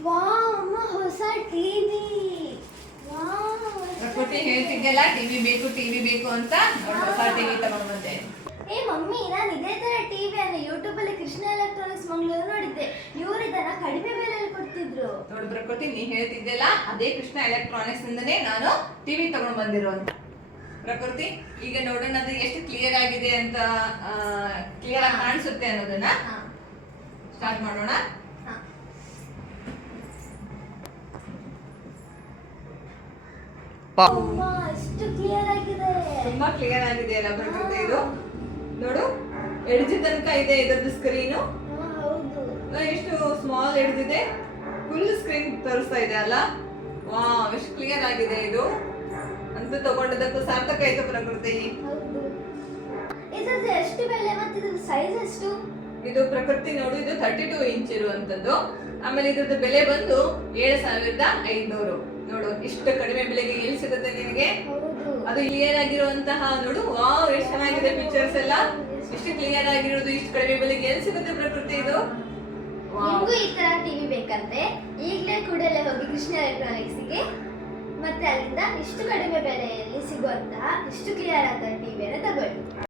Wow ಅಮ್ಮ ಹೊಸ TV. ಪ್ರಕೃತಿ ಹೇಳ್ತಿದ್ದೆಲ್ಲ ಟಿವಿ ಬೇಕು ಅಂತ ಹೊಸ ಟಿವಿ ತಗೊಂಡ್ ಬಂದೆ. ಏ ಮಮ್ಮಿ, ನಾನು ಇದೇ ತರ ಟಿವಿಯನ್ನು ಯೂಟ್ಯೂಬ್ ಅಲ್ಲಿ ಕೃಷ್ಣ ಎಲೆಕ್ಟ್ರಾನಿಕ್ಸ್ ಮಂಗಳೂರು ನೋಡಿದ್ದೆ. ಇವರು ಇದನ್ನ ಕಡಿಮೆ ಬೆಲೆಯಲ್ಲಿ ಕೊಡ್ತಿದ್ರು. ನೋಡು ಪ್ರಕೃತಿ, ನೀ ಹೇಳ್ತಿದ್ದೆಲ್ಲ ಅದೇ ಕೃಷ್ಣ ಎಲೆಕ್ಟ್ರಾನಿಕ್ಸ್ ಇಂದನೇ ನಾನು ಟಿವಿ ತಗೊಂಡ್ ಬಂದಿರುವಂತ. ಪ್ರಕೃತಿ, ಈಗ ನೋಡೋಣ ಅದು ಎಷ್ಟು ಕ್ಲಿಯರ್ ಆಗಿದೆ ಅಂತ, ಕ್ಲಿಯರ್ ಆಗಿ ಕಾಣಿಸುತ್ತೆ ಅನ್ನೋದನ್ನ ಸ್ಟಾರ್ಟ್ ಮಾಡೋಣ. ಎಷ್ಟು ಕ್ಲಿಯರ್ ಆಗಿದೆ. ತುಂಬಾ ಕ್ಲಿಯರ್ ಆಗಿದೆ ಅಲ್ಲ ಪ್ರಕೃತಿ? ಇದು ನೋಡು, ಎಡ್ಜ್ ತನಕ ಇದೆ ಇದರದ್ದು ಸ್ಕ್ರೀನು. ಎಷ್ಟು ಸ್ಮಾಲ್ ಎಡ್ಜ್ ಇದೆ, ಫುಲ್ ಸ್ಕ್ರೀನ್ ತೋರಿಸ್ತಾ ಇದೆ ಅಲ್ಲ. ವಾವ್, ಎಷ್ಟು ಕ್ಲಿಯರ್ ಆಗಿದೆ ಇದು. ಅಂತೂ ತಗೊಂಡದಕ್ಕೂ ಸಾರ್ಥಕ ಆಯ್ತು ಪ್ರಕೃತಿ. ಇದ್ರದ್ದು ಎಷ್ಟು ಬೆಲೆ ಮತ್ತೆ ಇದ್ರ ಸೈಜ್ ಎಷ್ಟು? ಇದು ಪ್ರಕೃತಿ ನೋಡು, ಇದು 32 ಇಂಚ್ ಇರುವಂತದ್ದು. ಆಮೇಲೆ ಇದ್ರದ್ದು ಬೆಲೆ ಬಂದು 7500. ನೋಡು, ಇಷ್ಟು ಕಡಿಮೆ ಬೆಲೆಗೆ ಎಲ್ಲಿ ಸಿಗುತ್ತೆ ನಿನಗೆ? ಅದು ಕ್ಲಿಯರ್ ಆಗಿರುವಂತಹ ನೋಡು. ವಾವ್, ಎಷ್ಟು ಚೆನ್ನಾಗಿದೆ ಪಿಕ್ಚರ್ಸ್ ಎಲ್ಲ. ಇಷ್ಟು ಕ್ಲಿಯರ್ ಆಗಿರೋದು ಇಷ್ಟು ಕಡಿಮೆ ಬೆಲೆಗೆ ಎಲ್ಲಿ ಸಿಗುತ್ತೆ ಪ್ರಕೃತಿ ಇದು? ನಿಮಗೂ ಈ ತರ ಟಿವಿ ಬೇಕಂದ್ರೆ ಈಗಲೇ ಕೂಡಲೇ ಹೋಗಿ ಕೃಷ್ಣ ಎಲೆಕ್ಟ್ರಾನಿಕ್ಸ್ಗೆ, ಮತ್ತೆ ಅಲ್ಲಿಂದ ಇಷ್ಟು ಕಡಿಮೆ ಬೆಲೆಯಲ್ಲಿ ಸಿಗುವಂತಹ ಇಷ್ಟು ಕ್ಲಿಯರ್ ಆದ ಟಿವಿಯನ್ನು ತಗೊಳ್ಳಿ.